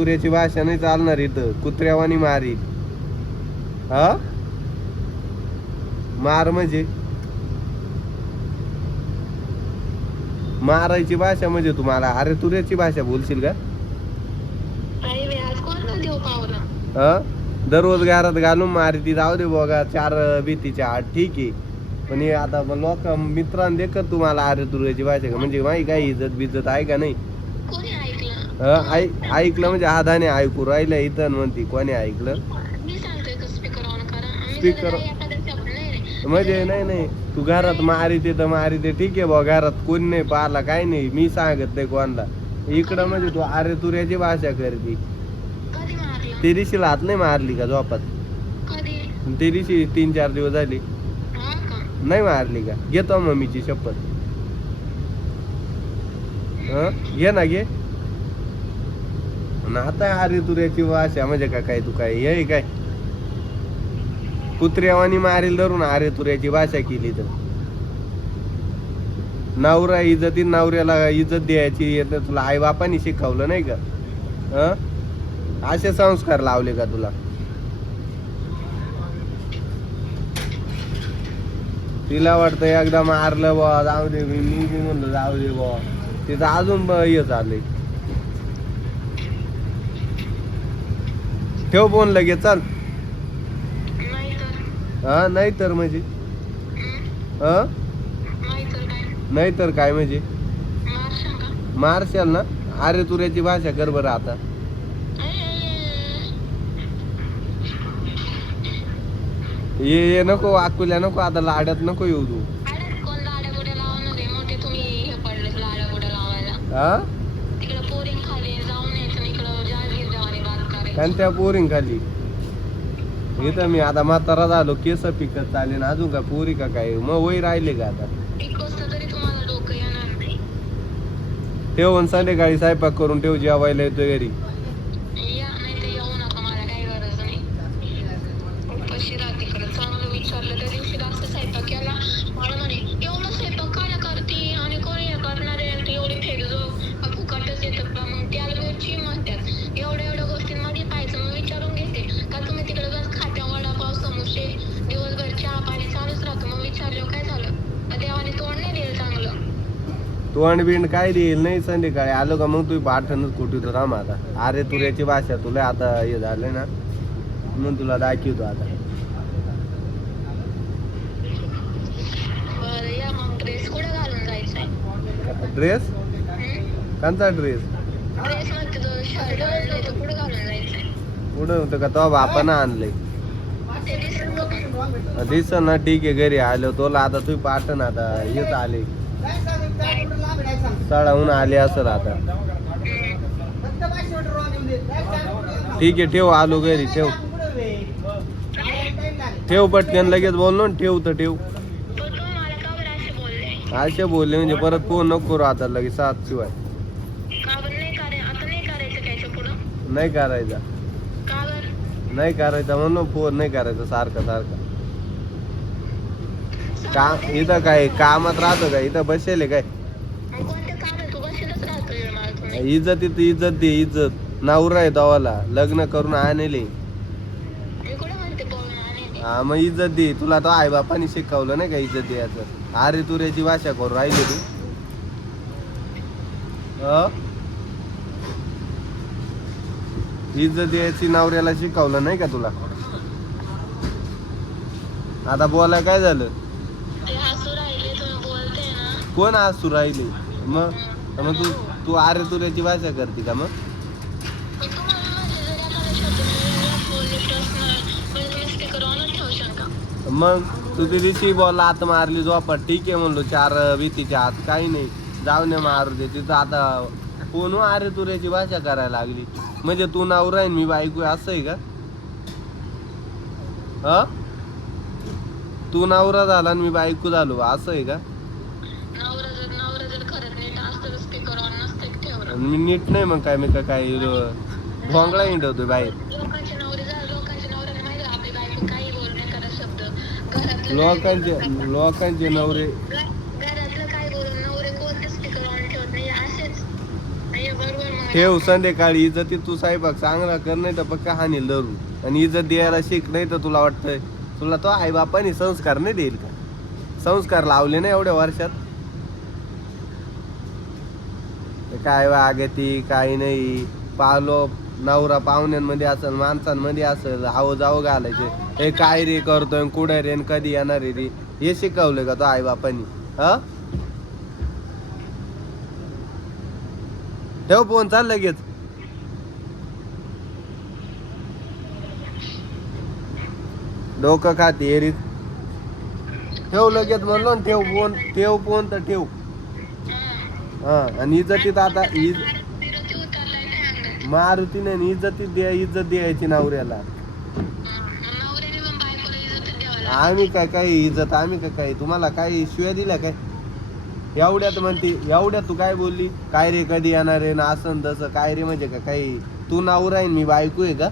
तुऱ्याची भाषा नाही चालणार इथं. कुत्र्यावानी मारी. हा मार म्हणजे मारायची भाषा म्हणजे तुम्हाला अरे तुऱ्याची भाषा बोलशील का? हा दररोज घरात घालून मारी जाऊ दे बघा 4 भीतीच्या आत ठीक आहे. पण हे आता लोक मित्रांनी देखत तुम्हाला अरे तुऱ्याची भाषा का म्हणजे माही काय इज्जत बिज्जत आहे का नाही? ऐकलं म्हणजे हादाने ऐकू राहिलं इथं म्हणती कोणी ऐकलं? स्पीकर म्हणजे नाही तू घरात मारिते तर मारिते ठीक आहे बा घरात कोण नाही पाहला काय नाही मी सांगत नाही कोणाला. इकडं म्हणजे तू अरे तुऱ्याची भाषा करते. ते दिवशी हात नाही मारली का झोपात? ते दिवशी 3-4 दिवस झाले नाही मारली का? घेतो मम्मीची शपथ. घे ना घे ना. आता अरे तुऱ्याची भाषा म्हणजे का काय तू काय हे काय कुत्र्यावानी मारेल धरून अरे तुऱ्याची भाषा केली तर नवरा इज्जती नवऱ्याला इज्जत द्यायची तुला आई बापानी शिकवलं नाही का? असे संस्कार लावले का तुला? तिला वाटतं एकदा मारलं बा जाऊ दे मी बी म्हणलं जाऊ दे बा तिथं अजून हे चाललंय. ठेव फोन लगेच चाल. हा नाही तर म्हणजे नाही तर काय म्हणजे मारशाल ना? अरे तुऱ्याची भाषा कर बरं आता. ये नको अकुल्या नको आता लाड्यात नको येऊ तू. हा कारण त्या पोरींग खाली इथं मी आता म्हातारा झालो केस पिकत चालेल अजून का पोरी का काय मग वय राहिले का आता? ठेवून संध्याकाळी स्वयंपाक करून ठेव जेवायला येतो घरी. तोंड बिंड काय देईल नाही संध्याकाळी आलो का मग तुम्ही पाठणच कुठे तर राम आता. अरे तुऱ्याची भाषा तुला आता हे झालंय ना म्हणून तुला दाखवतो आता. ड्रेस कोणता ड्रेस? पुढं होतं का तो बापानं आणलंय दिस ना ठीक आहे घरी आलो तुला आता तुम्ही पाठण आता हेच आले सळाहून आले असेल आता. ठीक आहे ठेव आलो घरी ठेव ठेव पटकन लगेच बोललो ना ठेव तर ठेव. असे बोलले म्हणजे परत फोन नको करू आता लगेच 7 शिवाय नाही करायचा नाही करायचा म्हणून फोन नाही करायचा सारखा सारखा. काम इथं काय कामात राहतो का इथं बसेल काय? इज्जत इथं इज्जत दे इज्जत नवरा आहे तवाला लग्न करून आणले. हा मग इज्जत दे तुला तो आई बापाने शिकवलं नाही का इज्जत द्यायचं. अरे तुऱ्याची भाषा करून राहिली तू. इज्जत द्यायची नवऱ्याला शिकवलं नाही का तुला? आता बोलाय काय झालं? कोण हसू राहिले? मग तू अरे तुऱ्याची भाषा करते का? मग तू ती दिवशी बॉल आत मारली झोपा ठीक आहे म्हणलो 4 भीतीच्या आत काही नाही जाऊ नये मारू दे तिथं आता कोण अरे तुऱ्याची भाषा करायला लागली म्हणजे तू नवरा आहे मी बायको असं आहे का? तू नवरा झाला आणि मी बायको झालो असं आहे का? मी नीट नाही मग काय मी काय भोंगळा हिंडवतोय बाहेर. लोकांचे नवरे ठेव संध्याकाळी इज्जती तू स्वयंपाक चांगला कर, नाही तर पक्का हानील धरून. आणि इज्जत द्यायला शिक, नाही तर तुला वाटतंय तुला तो आई बापाने संस्कार नाही देईल का? संस्कार लावले ना एवढ्या वर्षात. काय वागती काय नाही, पावलो नवरा पाहुण्यांमध्ये असेल माणसांमध्ये असेल आव जावं घालायचे. हे काय रे करतोय, कुठे रे, कधी येणार रे, हे शिकवलं का तो आई बापानी? हा ठेव फोन, चाल लगेच. डोकं खाते एरीत. ठेव लगेच म्हणलो ना, ठेव फोन, ठेव फोन तर ठेव. हा आणि इज्जतीत आता मारुती नाही, इज्जत द्यायची नवऱ्याला. आम्ही काय इज्जत, आम्ही काय तुम्हाला काही शिव्या दिल्या काय? एवढ्यात म्हणते, एवढ्यात तू काय बोलली, काय रे कधी येणार आहे ना असं तसं, काय रे म्हणजे का काही तू नवरा आहे मी बायको आहे का?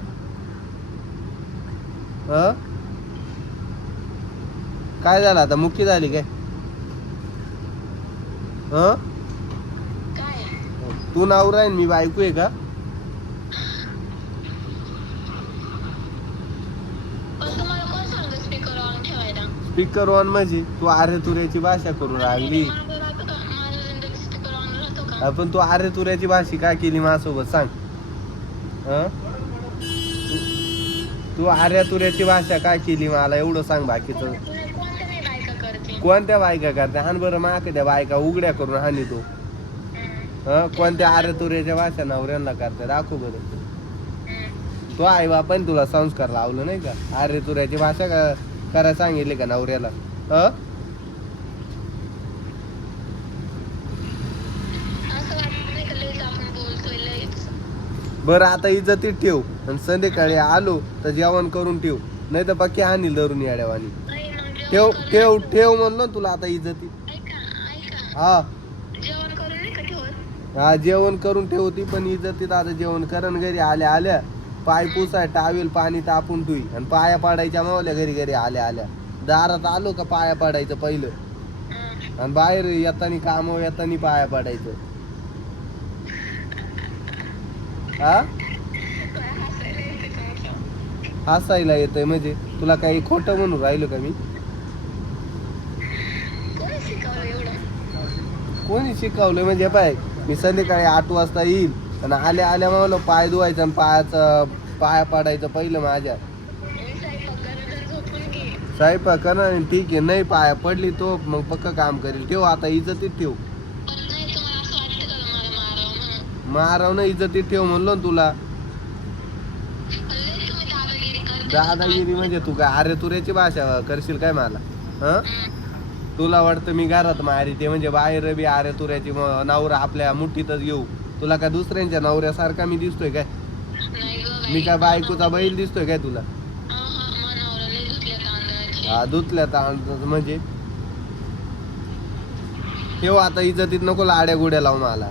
काय झालं आता, मुक्की झाली काय? तू नवरा आहे मी बायको आहे का? स्पीकर ऑन म्हणजे तू आरे तुऱ्याची भाषा करून लागली. पण तू आरे तुऱ्याची भाषा काय केली माझ्यासोबत सांग? तू आर्या तुऱ्याची भाषा काय केली मला एवढं सांग. बाकीचं कोणत्या बायका करते हान बरं, माग त्या बायका उघड्या करून हानी तू. कोणत्या आर्या तुऱ्याच्या भाषा नवऱ्यांना करते दाखव बरं. तो आई बापाने तुला संस्कार लावलं नाही का? आर्य तुऱ्याची भाषा करायला सांगितली का नवऱ्याला? बरं आता इज्जतीत ठेव, आणि संध्याकाळी आलो तर जेवण करून ठेव, नाही तर बाकी हानील धरून येड्यावानी. ठेव ठेव ठेव म्हणलो तुला आता इज्जतीत. हा हा जेवण करून ठेवती, पण इज्जतीत आता जेवण करण. घरी आल्या आल्या पाय पुसाय टावेल पाणी तापून ठुई, आणि पाया पाडायच्या मावल्या घरी घरी आल्या आल्या. दारात आलो का पाया पाडायचं पहिलं, आणि बाहेर येतानी काम येतानी पाया पाडायचं. हा हसायला येतंय म्हणजे तुला काही खोटं म्हणून राहिलो का मी? कोणी शिकवलं म्हणजे? पाय मी संध्याकाळी 8 वाजता येईल, आणि आल्या आल्या मला पाय धुवायचं आणि पाया पाडायचं पहिलं माझ्या. स्वयंपाक करणार ठीक आहे, नाही पाया पडली तो मग पक्का काम करेल. ठेव आता इज्जतीत ठेव. माराव ना, इज्जतीत ठेव म्हणलो ना तुला. दादागिरी म्हणजे तू काय आरे तुऱ्याची भाषा करशील काय मला? तुला वाटतं मी घरात मारी ते म्हणजे बाहेर बी आरे तुऱ्याची नवरा आपल्या मुठीतच घेऊ? तुला काय दुसऱ्यांच्या नवऱ्यासारखा मी दिसतोय काय? मी काय बायकोचा बैल दिसतोय काय तुला? हा धुतल्या तांदूळ म्हणजे. ठेव आता इज्जतीत, नको लाड्या गुड्या लावून मला.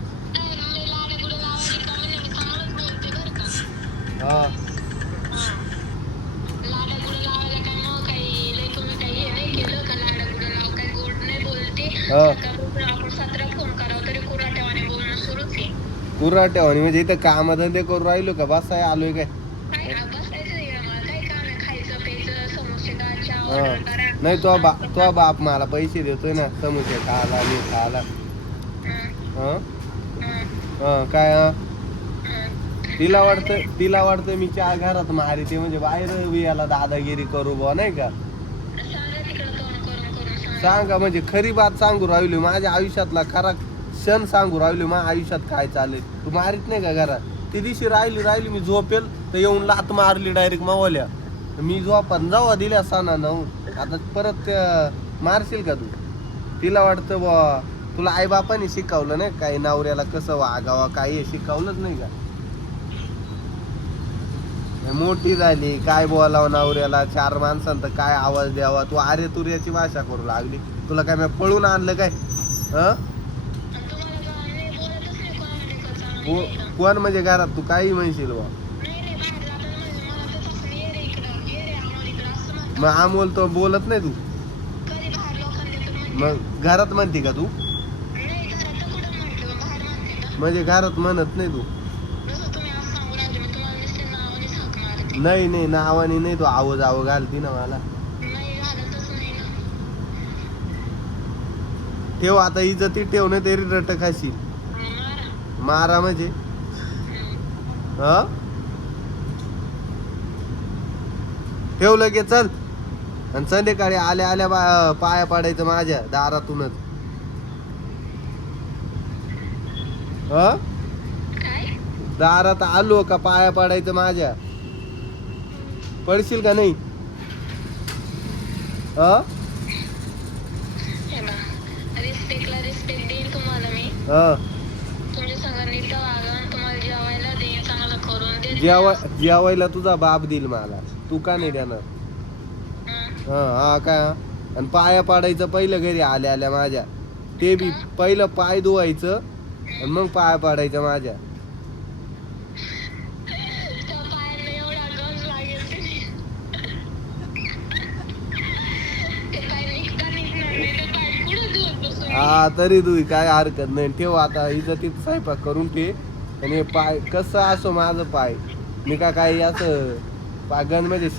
कुराट्यावानी म्हणजे इथं काम धंदे करून राहिलो का? बसाय आलोय काय? नाही तो बाप मला पैसे देतोय ना समोसे खायला मी खायला. काय तिला वाटतं मी घरात मारी ते म्हणजे बाहेर बी याला दादागिरी करू बा, नाही का? सांगा म्हणजे खरी बात सांगू राहिलो, माझ्या आयुष्यातला खरा क्षण सांगू राहिलो. माझ्या आयुष्यात काय चालेल तू मारित नाही का घरात? ती दिवशी राहिली मी झोपेल तर येऊन लात मारली डायरेक्ट मावल्या. मी झोपात जावा दिल्या सणा नऊ, आता परत मारशील का तू? तिला वाटतं बा तुला आई बापाने शिकवलं नाही काही, नवऱ्याला कसं वागावं काही शिकवलंच नाही का? मोठी झाली काय बोलावं नवऱ्याला, 4 माणसांत काय आवाज द्यावा? तू आरे तुऱ्याची भाषा करू लागली. तुला काय मी पळून आणलं काय? कोण म्हणजे घरात तू काही म्हणशील बा? मग अमोल तो बोलत नाही तू? मग घरात म्हणते का तू? म्हणजे घरात म्हणत नाही तू? नाही नाही नावाने नाही, तो आव घालती ना मला. नाही घालतच नाही ना. ठेव आता, इज्जती ठेव नाही तरी रट खाशील. मारा. मारा म्हणजे हा ठेव लगे चल. आणि संध्याकाळी आल्या आल्या पाया पाडायचं माझ्या दारातूनच. हा काय? दारात आलो का पाया पाडायचं माझ्या. पडशील का नाही? हा हे बा, रिस्पेक्टला रिस्पेक्ट देईन तुम्हाला मी. हा तुमच्या संग नीट वागा आणि तुम्हाला जेवायला देईन, चांगलं करून देईन. जेवायला तुझा बाप देईल मला, तू का नाही देणार? हं. हा हा काय? आणि पाया पाडायचं पहिलं घरी आल्या आल्या माझ्या. ते बी पहिलं पाय धुवायचं आणि मग पाया पाडायचं माझ्या. त्या पायाला एवढा गंज लागेल की नाही. ते पाय निघता निघणार नाही, ते पाय कुठं धुवत बसू मी? हा तरी तू काय हरकत नाही. ठेव आता, इज्जतीत स्वयंपाक करून ठे. आणि हे पाय कसं असो माझं पाय, मी का काही असं पागन म्हणजे